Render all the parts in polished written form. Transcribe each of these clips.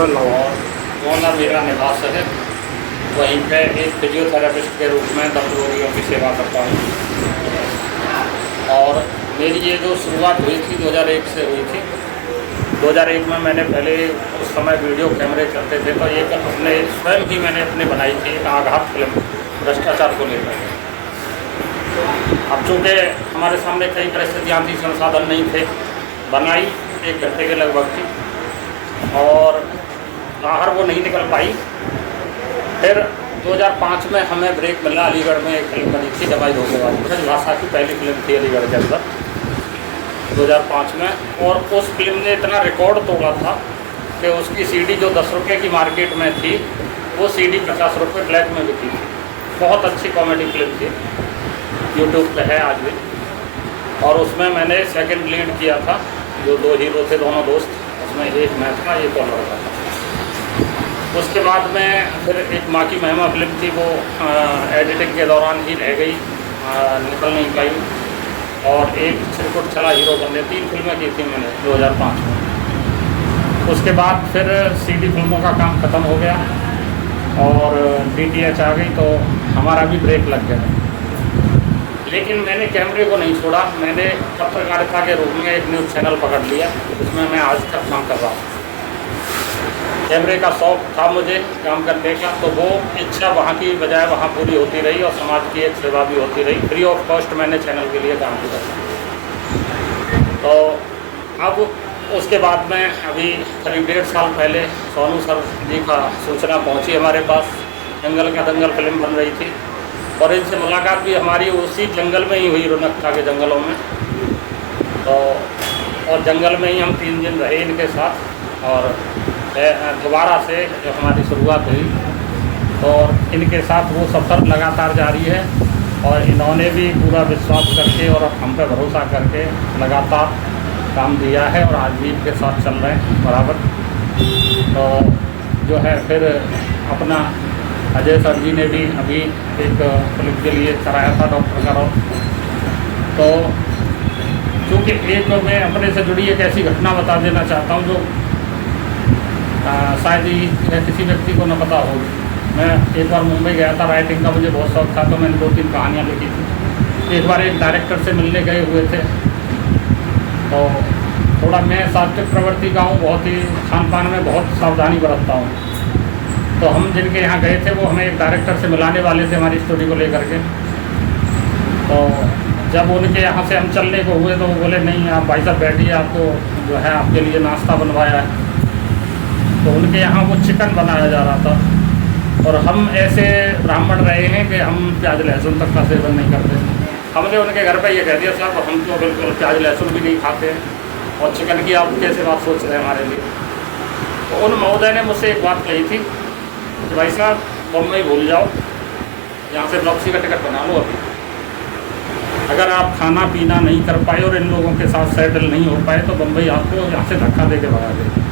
सिमरन लाओ। और ओनर मेरा निवास है, वहीं पे एक फिजियोथेरेपिस्ट के रूप में 10 रोगियों की सेवा करता हूँ। और मेरी ये जो शुरुआत हुई थी 2001 से हुई थी। 2001 में मैंने पहले उस समय वीडियो कैमरे चलते थे, तो एक अपने स्वयं ही मैंने अपने बनाई थी एक आघात फिल्म भ्रष्टाचार को लेकर। अब चूँकि हमारे सामने कई परिस्थितियाँ थी, संसाधन नहीं थे, बनाई 1 घंटे के लगभग थी और बाहर वो नहीं निकल पाई। फिर 2005 में हमें ब्रेक मिला, अलीगढ़ में एक फिल्म बनी थी दवाई धोखेबाजी, ब्रज भाषा की पहली फिल्म थी अलीगढ़ के अंदर 2005 में। और उस फिल्म ने इतना रिकॉर्ड तोड़ा था कि उसकी सीडी जो 10 रुपये की मार्केट में थी, वो सीडी 50 रुपये ब्लैक में बिकी थी। बहुत अच्छी कॉमेडी फिल्म थी, यूट्यूब पे है आज भी। और उसमें मैंने सेकंड लीड किया था, जो 2 हीरो थे, दोनों दोस्त, उसमें एक मैं था, एक और लड़का था। उसके बाद में फिर एक माँ की महिमा फिल्म थी, वो एडिटिंग के दौरान ही रह गई, निकल नहीं पाई। और एक छिरकुट चला हीरो बनने, 3 फिल्में की थी मैंने 2005 में। उसके बाद फिर सीडी फिल्मों का काम ख़त्म हो गया और DTH आ गई, तो हमारा भी ब्रेक लग गया। लेकिन मैंने कैमरे को नहीं छोड़ा, मैंने पत्रकारिता के रूप में एक न्यूज़ चैनल पकड़ लिया, उसमें मैं आज तक काम कर रहा हूँ। कैमरे का शौक़ था मुझे काम करने का, तो वो इच्छा वहाँ की बजाय वहाँ पूरी होती रही और समाज की एक सेवा भी होती रही। फ्री ऑफ कॉस्ट मैंने चैनल के लिए काम किया। तो अब उसके बाद में अभी करीब 1.5 साल पहले सोनू सर जी का सूचना पहुँची हमारे पास, जंगल का दंगल फिल्म बन रही थी और इनसे मुलाकात भी हमारी उसी जंगल में ही हुई, रौनकता के जंगलों में। तो और जंगल में ही हम 3 दिन रहे इनके साथ और दोबारा से जब हमारी शुरुआत हुई, और इनके साथ वो सफ़र लगातार जारी है और इन्होंने भी पूरा विश्वास करके और हम पे भरोसा करके लगातार काम दिया है और आज भी इनके साथ चल रहे हैं बराबर। तो जो है फिर अपना अजय सर जी ने भी अभी एक फिल्म के लिए कराया था, डॉक्टर का रोल। तो क्योंकि एक मैं अपने से जुड़ी एक ऐसी घटना बता देना चाहता हूँ जो शायद ही किसी व्यक्ति को न पता होगी। मैं एक बार मुंबई गया था, राइटिंग का मुझे बहुत शौक था, तो मैंने 2-3 कहानियाँ लिखी थी। एक बार एक डायरेक्टर से मिलने गए हुए थे, तो थोड़ा मैं सात्विक प्रवृत्ति का हूँ, बहुत ही खान पान में बहुत सावधानी बरतता हूँ। तो हम जिनके यहाँ गए थे वो हमें एक डायरेक्टर से मिलाने वाले थे हमारी स्टोरी को लेकर के। तो जब उनके यहाँ से हम चलने को हुए तो वो बोले नहीं आप भाई साहब बैठिए, आपको जो है आपके लिए नाश्ता बनवाया है। तो उनके यहाँ वो चिकन बनाया जा रहा था और हम ऐसे ब्राह्मण रहे हैं कि हम प्याज लहसुन तक का सेवन नहीं करते। हमने उनके घर पे ये कह दिया साहब हम तो बिल्कुल प्याज लहसुन भी नहीं खाते और चिकन की आप कैसे बात सोच रहे हैं हमारे लिए। तो उन महोदय ने मुझसे एक बात कही थी कि भाई साहब बम्बई भूल जाओ, यहाँ से वापसी का टिकट बना लो। अभी अगर आप खाना पीना नहीं कर पाए और इन लोगों के साथ सेटल नहीं हो पाए तो बम्बई आपको यहाँ से धक्का दे के भगा देगी।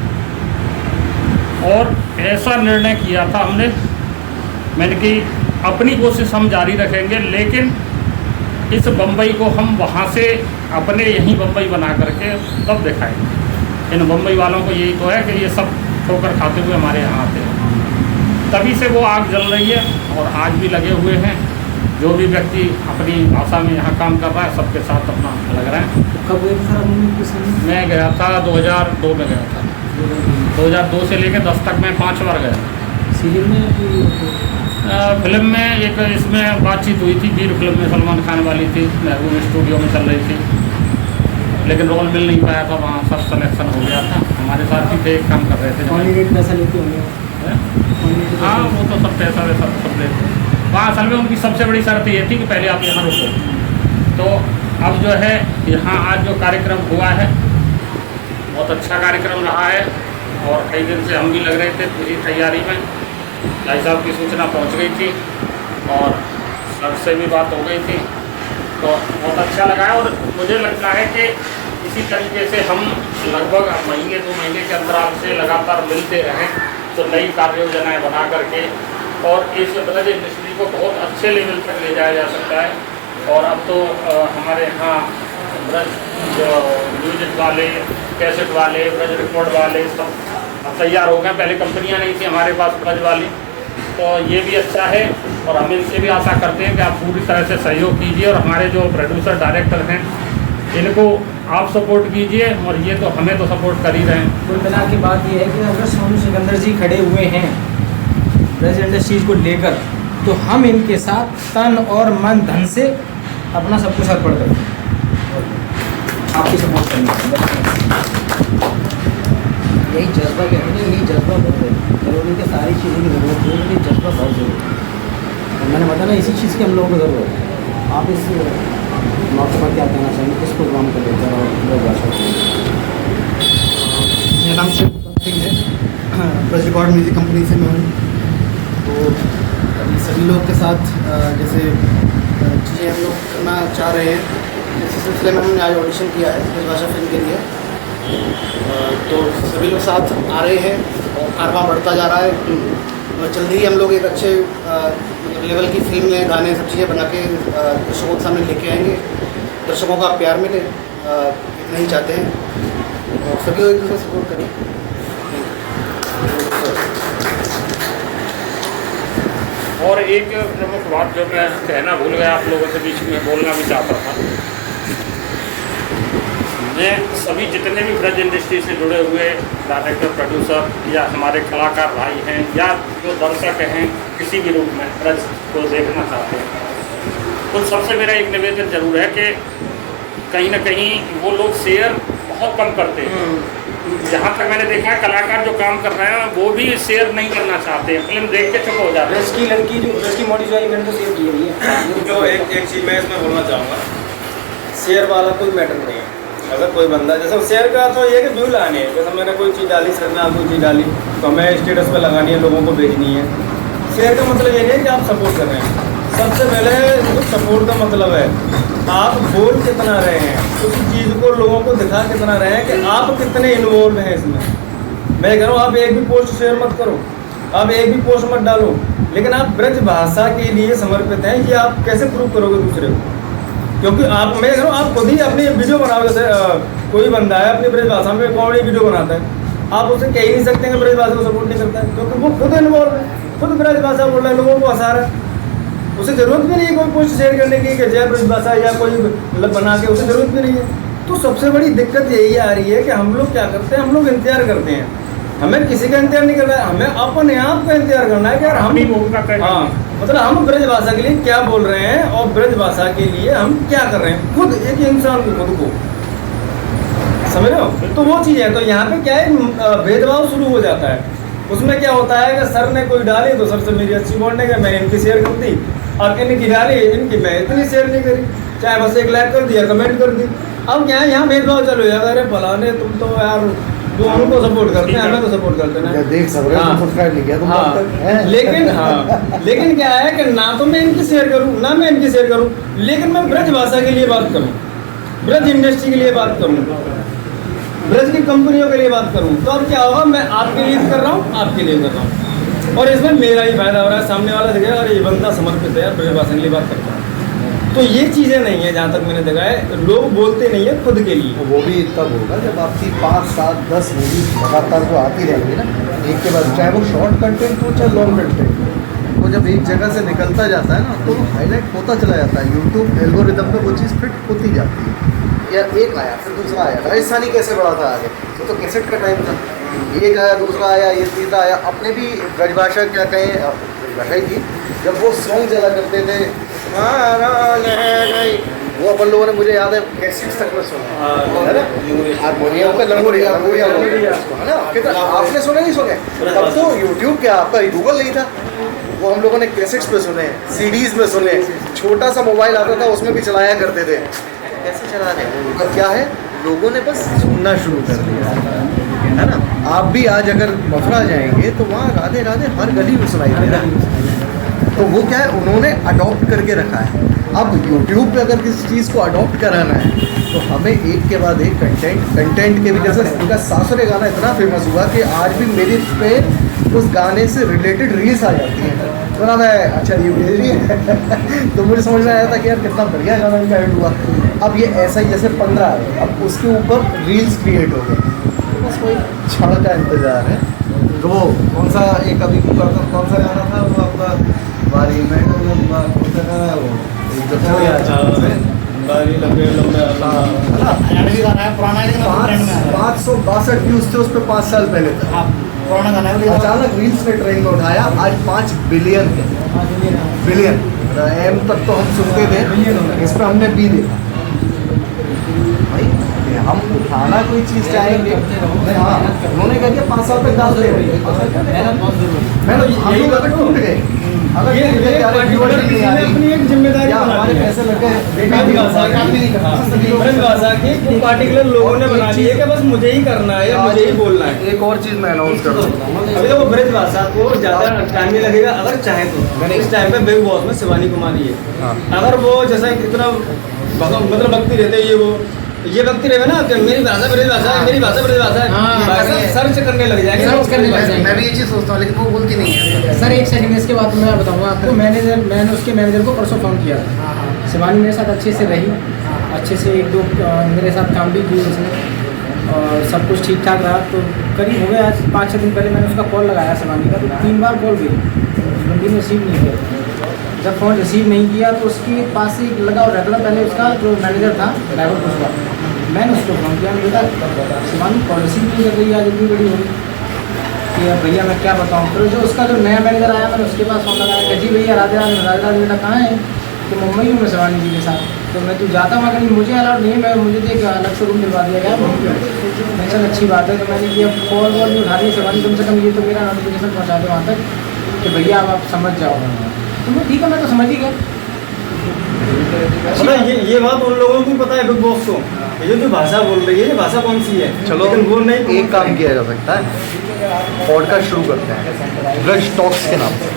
और ऐसा निर्णय किया था हमने, मैंने कि अपनी कोशिश हम जारी रखेंगे, लेकिन इस बम्बई को हम वहाँ से अपने यहीं बम्बई बना करके तब दिखाएंगे। इन बम्बई वालों को यही तो है कि ये सब ठोकर खाते हुए हमारे यहाँ आते हैं। तभी से वो आग जल रही है और आज भी लगे हुए हैं। जो भी व्यक्ति अपनी भाषा में यहाँ काम कर रहा है सबके साथ अपना लग रहा है। कब गए सर? मैं गया था 2002 में गया था। 2002 से लेकर 10 तक मैं 5 बार गया। सीरियल में फिल्म में एक इसमें बातचीत हुई थी, वीर फिल्म में सलमान खान वाली थी, महबूब स्टूडियो में चल रही थी, लेकिन रोल मिल नहीं पाया था, वहाँ सब सिलेक्शन हो गया था। हमारे साथ ही थे, एक काम कर रहे थे। पैसा लेते होंगे? हाँ वो तो सब पैसा वैसा सब लेते। वहाँ असल में उनकी सबसे बड़ी शर्त ये थी कि पहले आप यहाँ रुको। तो अब जो है यहाँ आज जो कार्यक्रम हुआ है बहुत अच्छा कार्यक्रम रहा है और कई दिन से हम भी लग रहे थे पूरी तैयारी में। भाई साहब की सूचना पहुंच गई थी और सर से भी बात हो गई थी, तो बहुत अच्छा लगा है। और मुझे लगता है कि इसी तरीके से हम लगभग महीने 2 महीने के अंतराल से लगातार मिलते रहें तो नई कार्य योजनाएँ बना करके और इस ब्रज इंडस्ट्री को बहुत अच्छे लेवल तक ले जाया जा सकता है। और अब तो हमारे यहाँ ब्रज जो म्यूजिक वाले, कैसेट वाले, ब्रज रिकॉर्ड वाले सब अब तैयार हो गए, पहले कंपनियां नहीं थी हमारे पास ब्रज वाली, तो ये भी अच्छा है। और हम इनसे भी आशा करते हैं कि आप पूरी तरह से सहयोग कीजिए और हमारे जो प्रोड्यूसर डायरेक्टर हैं इनको आप सपोर्ट कीजिए, और ये तो हमें तो सपोर्ट कर ही रहे हैं। कुल मिला की बात ये है कि अगर सोनू सिकंदर जी खड़े हुए हैं ब्रज इंडस्ट्रीज को लेकर, तो हम इनके साथ तन और मन धन से अपना सब कुछ अर्पण करें, आपकी सपोर्ट करनी। यही जज्बा कहते हैं, यही जज्बा बहुत जरूरी है, सारी चीज़ों की जरूरत है, लेकिन जज्बा बहुत जरूरी है। और मैंने बताया ना, इसी चीज़ की हम लोगों को ज़रूरत है। आप इस मौके पर क्या कहना चाहेंगे इस प्रोग्राम को लेकर और लोग भाषा को? मेरा नाम शिव सिंह है, प्रेस रिकॉर्ड म्यूजिक कंपनी से मैं हूँ। तो अभी सभी लोग के साथ जैसे चीज़ें हम लोग करना चाह रहे हैं, इसी सिलसिले में हमने आज ऑडिशन किया है ब्रजभाषा फिल्म के लिए। तो सभी लोग साथ आ रहे हैं और कारवां बढ़ता जा रहा है, और जल्दी ही हम लोग एक अच्छे लेवल की फिल्में, गाने, सब चीज़ें बना के दर्शकों के सामने लेके आएंगे। दर्शकों का प्यार मिले, इतना ही चाहते हैं, और सभी लोग एक दूसरे सपोर्ट करें। और एक प्रमुख बात जो मैं कहना भूल गया, आप लोगों से बीच में बोलना भी चाहता था, मैं सभी जितने भी ब्रज इंडस्ट्री से जुड़े हुए डायरेक्टर, प्रोड्यूसर या हमारे कलाकार भाई हैं या जो दर्शक हैं किसी भी रूप में ब्रज को देखना चाहते हैं, तो सबसे मेरा एक निवेदन जरूर है कि कहीं ना कहीं वो लोग शेयर बहुत कम करते हैं। जहाँ तक मैंने देखा है, कलाकार जो काम कर रहे हैं वो भी शेयर नहीं करना चाहते हैं, फिल्म देख के चुप हो जाते हैं। ब्रज की लड़की जो ब्रज की मॉडल वाली मैंने तो शेयर की हुई है। जो एक चीज़ मैं इसमें बोलना चाहूँगा, शेयर वाला कोई मैटर नहीं है। अगर कोई बंदा जैसे शेयर का तो ये कि व्यू लाने है, जैसे मैंने कोई चीज़ डाली, सर ने कोई चीज़ डाली तो हमें स्टेटस पे लगानी है, लोगों को भेजनी है। शेयर का मतलब ये नहीं है कि आप सपोर्ट कर रहे हैं। सबसे पहले सपोर्ट का मतलब है आप बोल कितना रहे हैं, उस चीज़ को लोगों को दिखा कितना रहे हैं कि आप कितने इन्वॉल्व हैं इसमें। मैं कह रहा हूँ आप एक भी पोस्ट शेयर मत करो, आप एक भी पोस्ट मत डालो, लेकिन आप ब्रज भाषा के लिए समर्पित हैं, ये आप कैसे प्रूव करोगे दूसरे को? क्योंकि आप, मैं कह रहा हूँ आप खुद ही अपनी वीडियो बनाओगे। जैसे कोई बंदा है अपनी ब्रज भाषा में कॉमेडी वीडियो बनाता है, आप उसे कह ही नहीं सकते कि ब्रज भाषा को सपोर्ट नहीं करता है, क्योंकि वो खुद इन्वॉल्व है, खुद ब्रज भाषा बोल रहा है, लोगों को हंसा रहा है। उसे ज़रूरत भी नहीं है कोई पोस्ट शेयर करने की कि जय ब्रज भाषा या कोई मतलब बना के, उसे ज़रूरत भी नहीं है। तो सबसे बड़ी दिक्कत यही आ रही है कि हम लोग क्या करते हैं, हम लोग इंतजार करते हैं। हमें किसी का इंतजार नहीं करना है, हमें अपने आप का इंतजार करना है कि यार हम भी मौका करें। हाँ, मतलब हम ब्रज भाषा के लिए क्या बोल रहे हैं और ब्रज भाषा के लिए हम क्या कर रहे हैं, खुद एक इंसान को, खुद को समझ रहे हो। तो वो चीज़ है। तो यहाँ पे क्या है, भेदभाव शुरू हो जाता है। उसमें क्या होता है कि सर ने कोई डाली तो सर से मेरी अच्छी बॉन्डिंग है, मैंने इनकी शेयर कर दी, और इनकी डाली इनकी मैं इतनी शेयर नहीं करी, चाहे बस एक लाइक कर दिया, कमेंट कर दी। अब क्या है, यहाँ भेदभाव चालू हो जाता है, अरे फलाने तुम तो यार वो हमको सपोर्ट करते हैं, हमें तो सपोर्ट करते हैं, देख सब रहे हो, सब्सक्राइब नहीं किया तुम तक है। लेकिन क्या है कि ना तो मैं इनकी शेयर करूँ ना मैं इनकी शेयर करूँ, लेकिन मैं ब्रज भाषा के लिए बात करूँ, ब्रज इंडस्ट्री के लिए बात करूँ, ब्रज की कंपनियों के लिए बात करूँ, तो अब क्या होगा, मैं आपके लिए कर रहा हूँ, आपके लिए कर रहा हूँ, और इसमें मेरा ही फायदा हो रहा है। सामने वाला देखेगा और ये बंदा समर्पित है, ब्रज भाषा के लिए बात करता है। तो ये चीज़ें नहीं है, जहाँ तक मैंने देखा है, लोग बोलते नहीं है खुद के लिए। वो भी तब होगा जब आपकी 5, 7, 10 मूवी लगातार जो आती रहेंगी ना, एक के बाद, चाहे वो शॉर्ट कंटेंट हो चाहे लॉन्ग कंटेंट हो, वो जब एक जगह से निकलता जाता है ना तो हाईलाइट होता चला जाता है। यूट्यूब एल्गोरिदम में वो चीज़ फिट होती जाती है। या एक आया फिर दूसरा आया, राजस्थानी कैसे बढ़ा था आगे, वो तो कैसेट का टाइम था, एक आया दूसरा आया ये तीसरा आया। अपने भी ब्रजभाषा क्या कहें, ब्रजभाषा ही थी, जब वो सॉन्ग चला करते थे वो अपन लोगों ने, मुझे याद है कैसेट तक में सुना है ना, हारमोनियम पे लंगोरिया है ना, कितना आपने सुने नहीं सुने? तब तो यूट्यूब क्या, आपका गूगल नहीं था, वो हम लोगों ने कैसेट्स पे सुने, सीडीज में सुने, छोटा सा मोबाइल आता था उसमें भी चलाया करते थे। कैसे चला रहे हैं, और क्या है, लोगों ने बस सुनना शुरू कर दिया है ना। आप भी आज अगर मथुरा जाएंगे तो वहाँ राधे राधे हर गली में सुनाई दे रहा है। तो वो क्या है, उन्होंने अडॉप्ट करके रखा है। अब यूट्यूब पे अगर किसी चीज़ को अडॉप्ट कराना है तो हमें एक के बाद एक कंटेंट के भी, जैसे उनका सासुरे गाना इतना फेमस हुआ कि आज भी मेरे पे उस गाने से रिलेटेड रील्स आ जाती हैं। तो ना मैं अच्छा ये मेरी है तो मुझे समझ में आया था कि यार कितना बढ़िया गाना इनका हिट हुआ। अब ये ऐसा ही जैसे 15 है, अब उसके ऊपर रील्स क्रिएट हो गए, बस वही क्षण का इंतज़ार है। तो वो कौन सा एक अभी कौन सा गाना था वो आपका बारी में कौन सा गाना है वो एक जो था बारी लंबे लंबे पुराना 562 व्यूज थे उस पर 5 साल पहले था। पुराना गाना है अचानक रील्स ने ट्रेंड में उठाया, आज 5 बिलियन है, बिलियन एम तक तो हम सुनते थे, इस पर हमने बी देखा। भाई हम उठाना कोई चीज़ चाहेंगे, हाँ उन्होंने कह दिया 5 साल तक डाल दे रही है, टूट गए। अगर ये अपनी एक जिम्मेदारी हमारे पैसे लगे भाषा की पार्टिकुलर लोगों ने बना दी है कि बस मुझे ही करना है या मुझे ही बोलना है। एक और चीज़ मैं अनाउंस कर दूँ, अभी तो वो ब्रज भाषा को ज़्यादा टाइम नहीं लगेगा अगर चाहे तो। मैंने इस टाइम पे बिग बॉस में शिवानी कुमारी है, अगर वो जैसा इतना मतलब भक्ति रहते ये व्यक्ति रहे ना कि मेरी भाषा ब्रज भाषा है, मेरी भाषा ब्रज भाषा है, सर्च करने लग जाएंगे, सर्च करने लग जाएंगे। मैं भी ये चीज़ सोचता हूँ, लेकिन वो बोलती नहीं है। सर एक सेकंड, इसके बाद मैं बताऊंगा आपको। मैंने उसके मैनेजर को परसों फ़ोन किया था। शिवानी मेरे साथ अच्छे से रही, अच्छे से 1-2 मेरे साथ काम भी किए उसने और सब कुछ ठीक ठाक रहा। तो करीब हो गया आज 5-6 दिन पहले मैंने उसका कॉल लगाया शिवानी का, तो 3 बार कॉल गई, बंदी ने रिसीव नहीं किया। जब फ़ोन रिसीव नहीं किया तो उसके पास से लगा और रखना, पहले उसका जो मैनेजर था ड्राइवर पुष्पा, मैंने उसको फ़ोन किया, बेटा शिवानी कॉल रिसीव नहीं कर रही, आज इतनी बड़ी होगी कि अब भैया मैं क्या बताऊँ। फिर जो उसका जो नया मैनेजर आया मैंने उसके पास फ़ोन लगाया कि जी भैया राधे बेटा कहाँ है, तो मुंबई हूँ मैं शिवानी जी के साथ। तो मैं तू जाता हूँ कहीं, मुझे अलाउड नहीं है, मैं मुझे तो एक अलग से रूम दिलवा दिया गया। मैं चल अच्छी बात है। तो मैंने किया कॉल वॉल भी उठा रही शिवानी, कम से कम ये तो मेरा नोटिफिकेशन पहुँचा दो वहाँ तक कि भैया अब आप समझ जाओ। तो मैं ठीक है, मैं तो समझ ही गया। ये बात उन लोगों को पता है बिग बॉस को, ये जो भाषा बोल रही है ये भाषा कौन सी है। चलो लेकिन वो नहीं, एक काम किया जा सकता है, पॉडकास्ट शुरू करते हैं ब्रज टॉक्स के नाम से।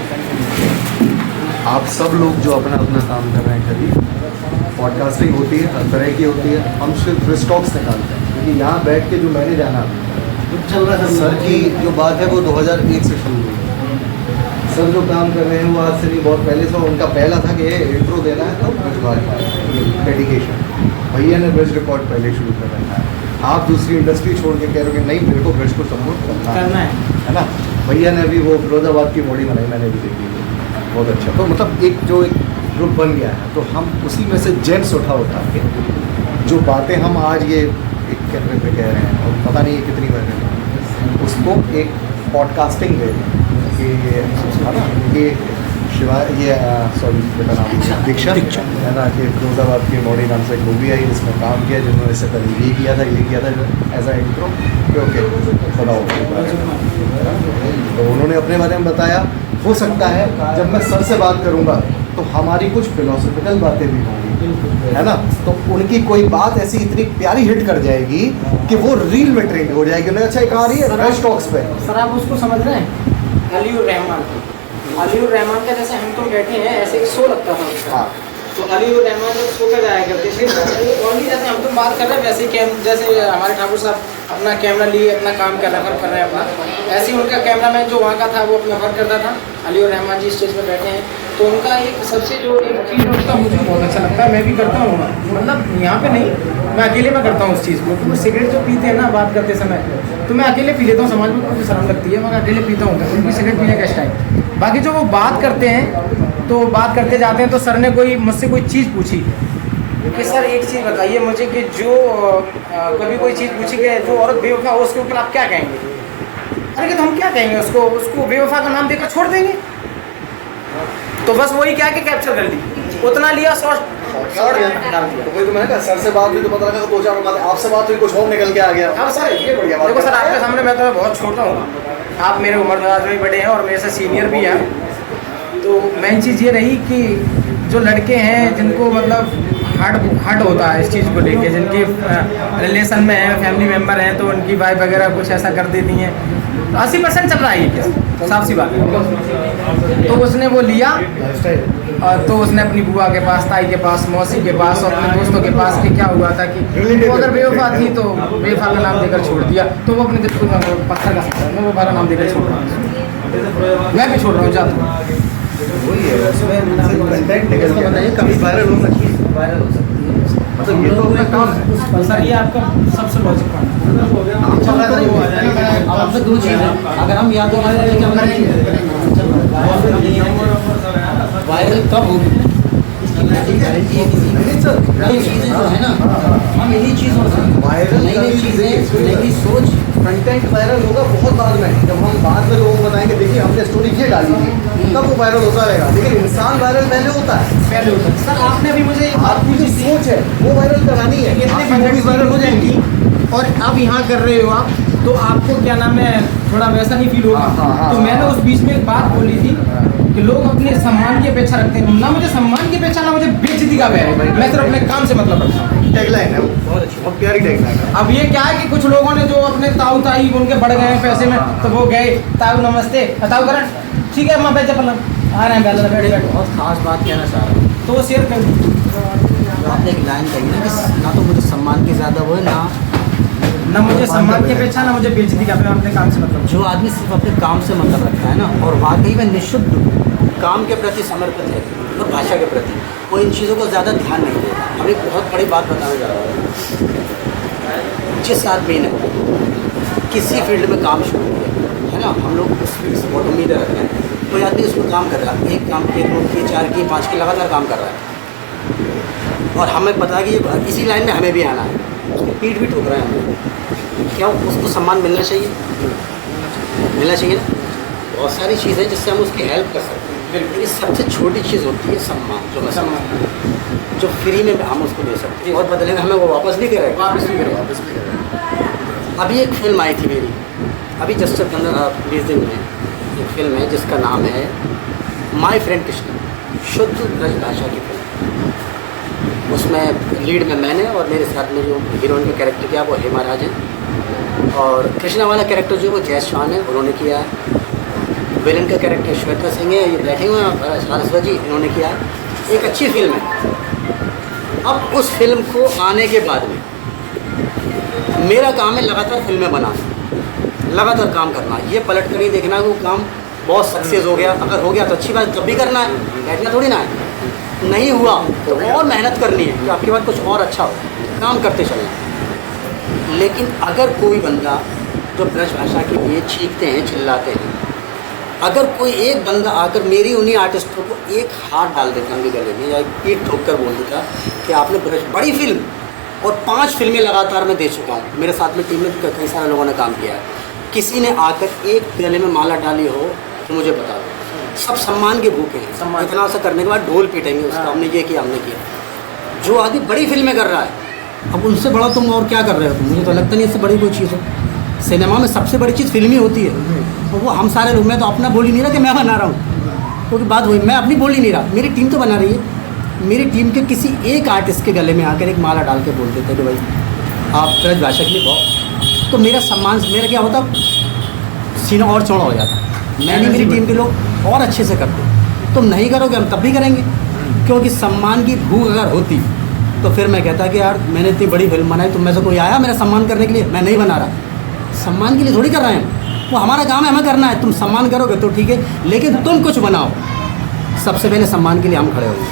आप सब लोग जो अपना अपना काम कर रहे हैं, कभी पॉडकास्टिंग होती है, हर तरह की होती है, हम सिर्फ ब्रज टॉक्स निकालते हैं। क्योंकि यहाँ बैठ के जो मैंने जाना चल रहा है, सर की जो बात है वो 2001 से शुरू हुई। सर जो काम कर रहे हैं वो आज से नहीं, बहुत पहले से। उनका पहला था कि ये इंट्रो देना है तो ब्रज भाषा डेडिकेशन, भैया ने ब्रज रिकॉर्ड पहले शुरू कर रखा है। आप दूसरी इंडस्ट्री छोड़ के कह रहे हो कि नहीं मेरे को ब्रज को सपोर्ट करना है ना। भैया ने अभी वो फिरोजाबाद की मोड़ी बनाई, मैंने भी देखी, बहुत अच्छा। तो मतलब एक ग्रुप बन गया है, तो हम उसी में से जेम्स उठा के जो बातें हम आज ये एक कैमरे पे कह रहे हैं और पता नहीं ये कितनी बार हैं, उसको एक पॉडकास्टिंग दे कि है ना, ये शिवा ये सॉरी बेटा नाम दीक्षा है ना, कि फिरोजाबाद की मोड़ी नाम से एक मूवी आई जिसमें काम किया, जिन्होंने इससे पहले ये किया था एज आ इंट्रो कि ओके बताओ। तो उन्होंने अपने बारे में बताया। हो सकता है जब मैं सर से बात करूँगा तो हमारी कुछ फिलोसफिकल बातें भी होंगी, है ना। तो उनकी कोई बात ऐसी इतनी प्यारी हिट कर जाएगी कि वो रील में ट्रेंड हो जाएगी। उन्हें अच्छा एक आ रही है ब्रज टॉक्स पे। सर आप उसको समझ रहे हैं, अलीउर रहमान का जैसे हम तो बैठे हैं ऐसे एक शो लगता था उसका। हाँ। तो अलीउर रहमान जब शो पे जाया करते थे, ओनली जैसे हम तुम बात कर रहे हैं वैसे ही जैसे हमारे ठाकुर साहब अपना कैमरा लिए अपना काम कर रहे हैं अपना, ऐसे ही उनका कैमरामैन जो वहाँ का था वो अपना वर्क करता था। अलीउर रहमान जी स्टेज पे बैठे हैं, तो उनका एक सबसे जो एक चीज़ उसका मुझे बहुत अच्छा लगता है, मैं भी करता हूँ, मतलब यहाँ पे नहीं, मैं अकेले में करता हूँ उस चीज़ को। वो सिगरेट जो पीते हैं ना बात करते समय, तो मैं अकेले पी लेता हूँ, समाज में मुझे शर्म लगती है, मैं अकेले पीता हूँ, उनकी सिगरेट पीने का स्टाइल। बाकी जो वो बात करते हैं तो बात करते जाते हैं, तो सर ने मुझसे कोई चीज़ पूछी कि सर एक चीज़ बताइए मुझे कि जो कभी कोई चीज़ पूछी कि जो औरत बेवफा हो उसके ऊपर आप क्या कहेंगे। अरे कि तो हम क्या कहेंगे, उसको बेवफा का नाम देकर छोड़ देंगे। तो बस वही क्या कि कैप्चर कर ली, उतना लिया शॉर्ट डाल दिया। तो वही तो मैंने कहा सर से बात हुई तो पता लगा 2-4 बात, आपसे बात हुई कुछ और निकल के आ गया। हाँ सर ये बढ़िया बात। देखो सर आपके सामने मैं तो बहुत छोटा हूँ, आप मेरे उम्र दराज में बड़े हैं और मेरे से सीनियर भी हैं। तो मेन चीज़ ये रही कि जो लड़के हैं जिनको मतलब हर्ट होता है इस चीज़ को लेके, जिनके रिलेशन में हैं, फैमिली मेम्बर हैं, तो उनकी वाइफ वगैरह कुछ ऐसा कर देती हैं, 80% चल रहा है ये, साफ सी बात है। तो उसने वो लिया और तो उसने अपनी बुआ के पास, ताई के पास, मौसी के पास और अपने दोस्तों के पास कि क्या हुआ था कि वो अगर बेवफा थी तो बेवफा का नाम देकर छोड़ दिया, तो वो अपने दिल को पत्थर का सकता है, मैं बेवफा का नाम देकर छोड़ रहा हूँ, मैं भी छोड़ रहा हूँ, जाता वही है उसमें कंटेंट निकल के बताइए कभी वायरल हो सकती है, मतलब ये तो अपना काम है। सर ये आपका सबसे लॉजिक पॉइंट। यहाँ पे दो चीज़ है, अगर हम या तो वायरल कब होगी, चीज़ें जो है ना, हम इन्हीं चीज़ों से वायरल नई चीज़ें, नई सोच, कंटेंट वायरल होगा बहुत बाद में, जब हम बाद में लोगों को बताएंगे देखिए हमने स्टोरी ये डाली थी, तब वो वायरल होता रहेगा। लेकिन इंसान वायरल पहले होता है, पहले होता है। सर आपने अभी मुझे एक बात आपकी जो पूछी थी, सोच है वो वायरल करानी है। कितने आपकी कंटेंट movies वायरल हो जाएंगी और अब यहाँ कर रहे हो आप, तो आपको क्या नाम है थोड़ा वैसा नहीं फील होगा। हाँ, तो मैंने उस बीच में एक बात बोली थी कि लोग अपने सम्मान की अपेक्षा रखते हैं, ना मुझे सम्मान की अपेक्षा ना मुझे बेइज्जती का भय है, मैं सिर्फ अपने काम से मतलब रखता हूँ। टैगलाइन है वो, बहुत अच्छी, बहुत प्यारी टैगलाइन है। अब ये क्या है कि कुछ लोगों ने जो अपने ताऊ ताई उनके बढ़ गए हैं पैसे में, तो वो गए ताऊ नमस्ते ताऊ करण, ठीक है माँ बेचा पलम आ रहे हैं बैठे बैठे, बहुत खास बात कहना चाह रहा हूँ। तो वो शेयर कर जो आपने एक लाइन कही ना कि ना तो मुझे सम्मान की ज़्यादा वो है, ना मुझे सम्मान की अपेक्षा ना मुझे बेइज्जती का, अपने काम से मतलब। जो आदमी सिर्फ अपने काम से मतलब रखता है ना, और वाकई में निःशुद्ध काम के प्रति समर्पित है और भाषा के प्रति, वो इन चीज़ों को ज़्यादा ध्यान नहीं देता। हम एक बहुत बड़ी बात बताने जा रहा हूँ। जिस आदमी ने किसी फील्ड में काम शुरू किया है ना, हम लोग उस फील्ड से बहुत उम्मीदें रखते हैं, कोई आदमी उसमें काम कर रहा है, एक काम के, दो के, चार के, पाँच के, लगातार काम कर रहा है, और हमें पता है कि ये इसी लाइन में हमें भी आना है, उसकी पीठ भी ठोक रहे हैं हमें, क्या उसको सम्मान मिलना चाहिए? मिलना चाहिए ना। बहुत सारी चीज़ें जिससे हम उसकी हेल्प कर सकते हैं, लेकिन सबसे छोटी चीज़ होती है सम्मान, जो मैं सम्मान जो फ्री में हम उसको दे सकते हैं, और बदले में हमें वो वापस भी करेगा। अभी एक फिल्म आई थी मेरी, अभी जस्ट 15-20 दिन में, एक फिल्म है जिसका नाम है माय फ्रेंड कृष्णा, शुद्ध ब्रज भाषा की फिल्म। उसमें लीड में मैंने और मेरे साथ में जो हीरोइन का कैरेक्टर किया वो हेमा राज है, और कृष्णा वाला कैरेक्टर जो है वो जय शान है, उन्होंने किया है। विलन का कैरेक्टर श्वेता सिंह है, ये बैठे हुए हैं सरस्वती जी, इन्होंने किया है। एक अच्छी फिल्म है। अब उस फिल्म को आने के बाद में मेरा काम है लगातार फिल्में बनाना, लगातार काम करना, ये पलट कर नहीं देखना कि वो काम बहुत सक्सेस हो गया, अगर हो गया तो अच्छी बात, कब भी करना है, बैठना थोड़ी ना है। नहीं हुआ तो और मेहनत करनी है कि आपके बाद कुछ और अच्छा हो, काम करते चलना। लेकिन अगर कोई बंदा जो ब्रज भाषा के लिए चीखते हैं, चिल्लाते हैं, अगर कोई एक बंदा आकर मेरी उन्हीं आर्टिस्टों को एक हाथ डाल देता उनके गले में, या एक पीठ ठोक कर बोल देता कि आपने ब्रज, बड़ी फिल्म और 5 फिल्में लगातार मैं दे चुका हूँ, मेरे साथ में टीम में कई सारे लोगों ने काम किया है, किसी ने आकर एक गले में माला डाली हो तो मुझे बता दो। सब सम्मान के भूखे हैं, इतना सा करने के बाद ढोल पीटेंगे उसका, हमने ये किया, हमने किया। जो आदमी बड़ी फिल्में कर रहा है, अब उनसे बड़ा तुम और क्या कर रहे हो तुम? मुझे तो लगता नहीं इससे बड़ी कोई चीज़ हो। सिनेमा में सबसे बड़ी चीज़ फिल्म ही होती है, और वो हम सारे लोग, मैं तो अपना बोल ही नहीं रहा कि मैं बना रहा हूँ, क्योंकि बात वही, मैं अपनी बोल ही नहीं रहा, मेरी टीम तो बना रही है। मेरी टीम के किसी एक आर्टिस्ट के गले में आकर एक माला डाल के बोल देते कि भाई आप ब्रज भाषा के लिए बहुत, तो मेरा सम्मान, मेरा क्या होता, सीना और चौड़ा हो जाता। मैं नहीं, मेरी टीम के लोग और अच्छे से करते। तुम नहीं करोगे, हम तब भी करेंगे, क्योंकि सम्मान की भूख अगर होती तो फिर मैं कहता कि यार मैंने इतनी बड़ी फिल्म बनाई, तुम में से कोई आया मेरा सम्मान करने के लिए? मैं नहीं बना रहा। सम्मान के लिए थोड़ी कर रहे हैं, वो हमारा काम है, हमें करना है। तुम सम्मान करोगे तो ठीक है, लेकिन तुम कुछ बनाओ, सबसे पहले सम्मान के लिए हम खड़े होंगे।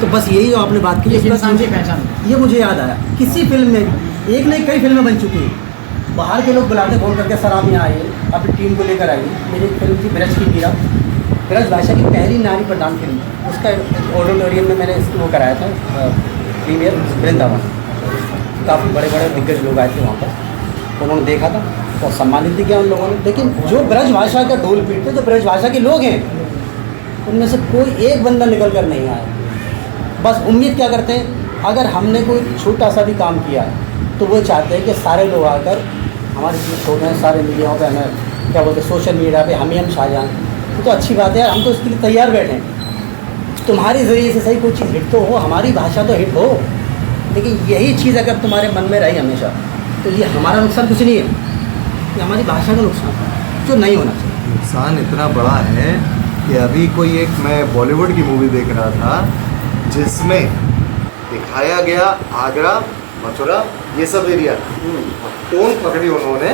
तो बस यही जो आपने बात की, इंसान की पहचान, ये मुझे याद आया। किसी फिल्म में, एक नहीं कई फिल्में बन चुकी हैं, बाहर के लोग बुलाते फ़ोन करके, सर आप यहाँ आइए, अपनी टीम को लेकर आइए। मेरी एक फिल्म थी ब्रज की मीरा, ब्रज भाषा की पहली नारी प्रधान फिल्म, उसका ऑडिटोरियम में मैंने इसको वो कराया था प्रीमियर, वृंदावन। काफ़ी बड़े बड़े दिग्गज लोग आए थे वहाँ पर, उन्होंने देखा था और सम्मानित भी किया उन लोगों ने। लेकिन जो ब्रज भाषा का ढोल पीटते, जो ब्रज भाषा के लोग हैं, उनमें से कोई एक बंदा निकल कर नहीं आया। बस उम्मीद क्या करते हैं, अगर हमने कोई छोटा सा भी काम किया है तो वो चाहते हैं कि सारे लोग आकर हमारे शो में, सारे मीडियाओं पे, हमें क्या बोलते हैं, सोशल मीडिया पे हम छा जाएँ। तो अच्छी बात है, हम तो इसके लिए तैयार बैठे हैं। तुम्हारे ज़रिए से सही कोई चीज़ हिट तो हो, हमारी भाषा तो हिट हो, लेकिन यही चीज़ अगर तुम्हारे मन में रही हमेशा, तो ये हमारा नुकसान कुछ नहीं है, ये हमारी भाषा का नुकसान जो नहीं होना चाहिए। नुकसान इतना बड़ा है कि अभी कोई एक, मैं बॉलीवुड की मूवी देख रहा था जिसमें दिखाया गया आगरा, मथुरा, ये सब एरिया, टोन पकड़ी उन्होंने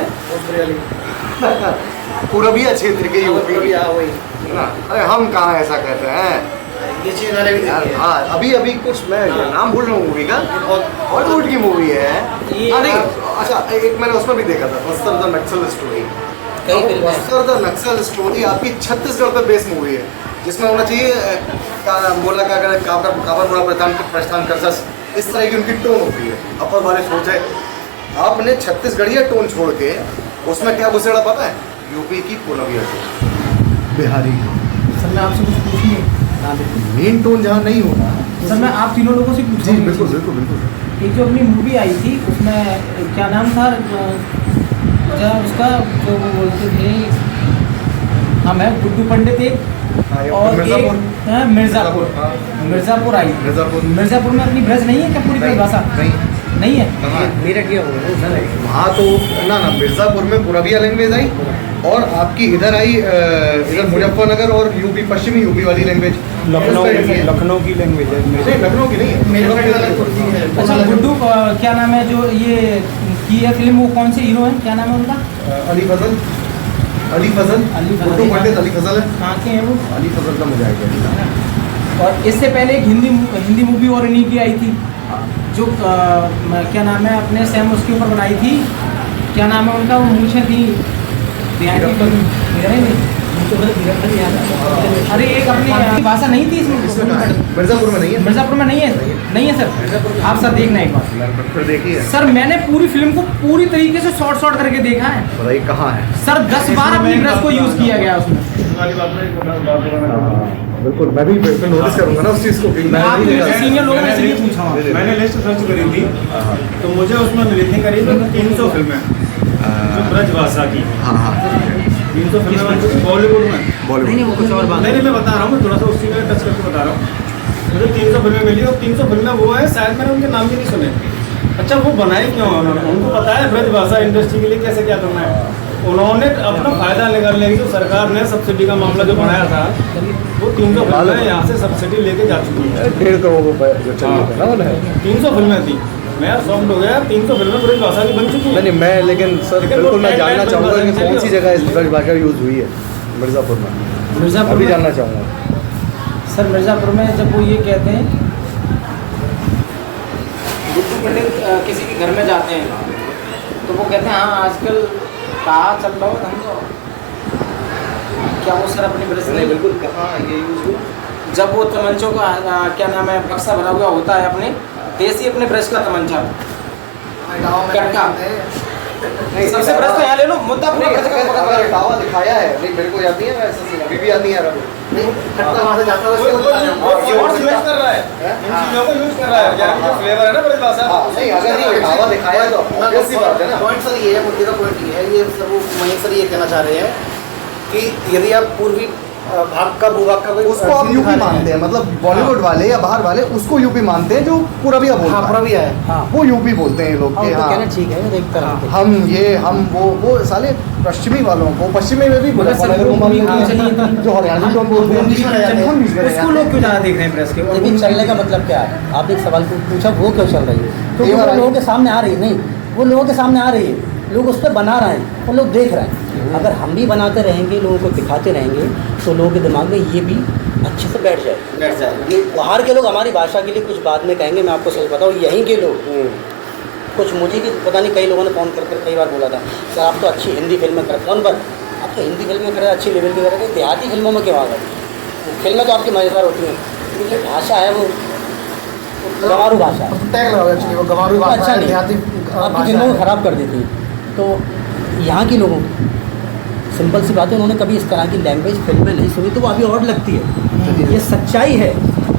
पूरबिया क्षेत्र के यूपी। अरे हम कहाँ ऐसा कहते हैं यार। हाँ, अभी कुछ मैं नाम भूल रहा हूँ मूवी का, हॉलीवुड की मूवी है। हाँ, नहीं अच्छा एक मैंने उसमें भी देखा था बस्तर द नक्सल स्टोरी। कई फिल्में हैं। बस्तर द नक्सल स्टोरी आपकी छत्तीसगढ़ पे बेस मूवी है, जिसमें होना चाहिए बोला का अगर काबर बोला प्रस्थान कर इस तरह की उनकी टोन होती है, अपर वाले सोच है। आपने छत्तीसगढ़िया टोन छोड़ के उसमें क्या घुसेड़ा पता है, यूपी की पुरविया टोन, बिहारी सर मैं आपसे कुछ पूछूंगी, मेन टोन जहाँ नहीं होना। सर मैं आप तीनों लोगों से जी पूछूंगी। बिल्कुल बिल्कुल बिल्कुल। एक जो अपनी मूवी आई थी उसमें क्या नाम था उसका, जो वो बोलते थे, हम है गुड्डू पंडित एक, और मिर्ज़ापुर। एक है मिर्ज़ापुर। हाँ। मिर्ज़ापुर आई। मिर्ज़ापुर में अपनी ब्रज नहीं है क्या, पूरी भाषा नहीं है? मेरठ ये वहाँ तो ना मिर्ज़ापुर में पुरविया लैंग्वेज आई, और आपकी इधर आई इधर मुजफ्फरनगर और यूपी पश्चिमी यूपी वाली लैंग्वेज। लखनऊ की लैंग्वेज है नहीं, लखनऊ की नहीं है। अच्छा गुड्डू क्या नाम है जो ये की है फिल्म, वो कौन से हीरो हैं, क्या नाम है उनका? अली फजल। अली फजल। गुड्डू पंडित अली फजल है। कहाँ के हैं वो? अली फजल का मुझे आइडिया। और इससे पहले एक हिंदी मूवी और इन्हीं की आई थी, जो क्या नाम है अपने सैम उसके ऊपर बनाई थी, क्या नाम है उनका, वो मूछें थी अरे एक अपनी भाषा नहीं थी इसमें। मिर्ज़ापुर में नहीं है। मिर्ज़ापुर में नहीं है सर। आप सर देखना एक बार। फिर देखिए सर मैंने पूरी फिल्म को पूरी तरीके से शॉर्ट करके देखा है बताइए कहाँ है। सर। 10 बार अपनी ब्रश को यूज़ किया गया उसमें। बिल्कुल, मैं भी बिल्कुल नोटिस करूंगा ना उस चीज़ को। मैं आप नहीं देखा। सीनियर लोगों ने इसलिए पूछा हूँ। मैंने लिस्ट सर्च करी थी तो मुझे उसमें मिली थी करीब 300 फिल्में जो ब्रजभाषा की। हाँ हाँ 300 फिल्में बॉलीवुड में। बॉलीवुड नहीं वो कुछ और बात नहीं मैं बता रहा हूँ, मैं थोड़ा सा उसी में टच करके बता रहा हूँ। मुझे 300 फिल्में मिली और 300 फिल्में वो है, शायद मैंने उनके नाम भी नहीं सुने। अच्छा वो बनाई क्यों है उन्होंने? उनको पता है ब्रजभाषा इंडस्ट्री के लिए कैसे क्या करना है। उन्होंने अपना फायदा निकालने की, जो सरकार ने सब्सिडी का मामला जो बनाया था, वो 300 फिल्में यहाँ से सब्सिडी लेके जा चुकी है। 1.5 करोड़ रुपए जो चाहिए थे ना उन्हें। 300 फिल्में थी, मैं सॉफ्ट हो गया। 300 फिल्में ब्रजभाषा की बन चुकी है। नहीं मैं लेकिन सर लेकिन बिल्कुल वो मैं टाइम जानना टाइम चाहूँगा कि पर कौन सी जगह इस ब्रजभाषा यूज़ हुई है मिर्ज़ापुर में। मिर्ज़ापुर अभी में जानना चाहूँगा सर, मिर्ज़ापुर में जब वो ये कहते हैं गुड्डू पंडित किसी के घर में जाते हैं तो वो कहते हैं हाँ आजकल कहाँ चल रहा हो धंधो, क्या वो सर अपनी ब्रश नहीं बिल्कुल कहाँ ये यूज़ हुआ। जब वो तमंचों का क्या नाम है बक्सा भरा हुआ होता है अपने देसी अपने ब्रश का तमंचा कटका, सबसे ब्रश तो यहाँ ले लो, मुद्दा पूरा ब्रश का पकड़ अगर लो। टावा दिखाया है नहीं मेरे को याद नहीं है, ऐसा सीन अभी भी याद नहीं आ रहा। खट्टा वहाँ से जाता है यूज कर रहा है, इन चीज़ों को यूज कर रहा है, यानी जो फ्लेवर है ना ब्रजभाषा। नहीं अगर ये टावा दिखाया है तो obvious सी बात है ना। पॉइंट सर ये है, मुद्दे का पॉइंट ये है, ये सर वो महेश सर ये कहना चाह रहे हैं कि यदि आप पूर्वी भाग का भूभाग का उसको आप यूपी मानते हैं, मतलब बॉलीवुड वाले या बाहर वाले उसको यूपी मानते हैं, जो पुरविया बोलता हाँ है पुरविया है। हाँ वो यूपी बोलते हैं ये लोग के। कहना हाँ ठीक है, वो एक तरह से हम ये हम वो साले पश्चिमी वालों को पश्चिमी में भी सर वो मूवी क्यों चली तो जो हरियाणवी टोन बोलते हैं उसको लोग क्यों ज़्यादा देख रहे हैं प्रेस के? और लेकिन चलने का मतलब क्या है? आपने एक सवाल पूछा वो क्यों चल रही है, क्योंकि ये वो वाला- लोगों के सामने आ रही है। नहीं, वो लोगों के सामने आ रही है, लोग उस पर बना रहे हैं और लोग देख रहे हैं। अगर हम भी बनाते रहेंगे, लोगों को दिखाते रहेंगे, तो लोगों के दिमाग में ये भी अच्छे से बैठ जाए। ये बाहर के लोग हमारी भाषा के लिए कुछ बाद में कहेंगे, मैं आपको सच बताऊँ, यहीं के लोग कुछ मुझे भी पता नहीं, कई लोगों ने फ़ोन कर कई बार बोला था सर आप तो अच्छी हिंदी फिल्में कर, फ़ोन पर आप तो हिंदी फिल्में कर रहे हैं, अच्छी लेवल की कर रहे हैं, देहाती फिल्मों में क्यों आ गए? फिल्में तो आपकी मज़ेदार होती हैं, लेकिन जो भाषा है वो गंवारू भाषा है, टैग लगा एक्चुअली वो गंवारू भाषा अच्छा है, नहीं, देहाती आपकी भाषा फिल्मों को है। ख़राब कर देती है। तो यहाँ के लोगों सिंपल सी बात है, उन्होंने कभी इस तरह की लैंग्वेज फिल्म में नहीं सुनी, तो वो अभी और लगती है। ये सच्चाई है,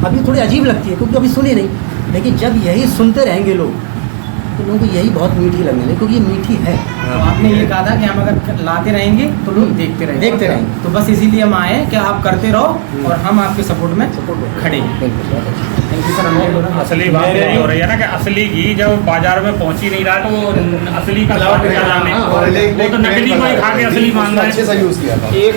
अभी थोड़ी अजीब लगती है क्योंकि अभी सुनी नहीं, लेकिन जब यही सुनते रहेंगे लोग तो लोगों को यही बहुत मीठी लगने लगी, क्योंकि ये मीठी है। तो आपने ये कहा था कि हम अगर लाते रहेंगे तो लोग देखते रहेंगे। तो बस इसीलिए हम आए कि आप करते रहो और हम आपके सपोर्ट में खड़े हैं। Thank you sir. असली बात यही हो रही है ना कि असली घी जब बाजार में पहुंच ही नहीं रहा तो वो असली का स्वाद क्या जाने, वो तो नकली को ही खा के असली मान रहा है। अच्छे से यूज़ किया था। एक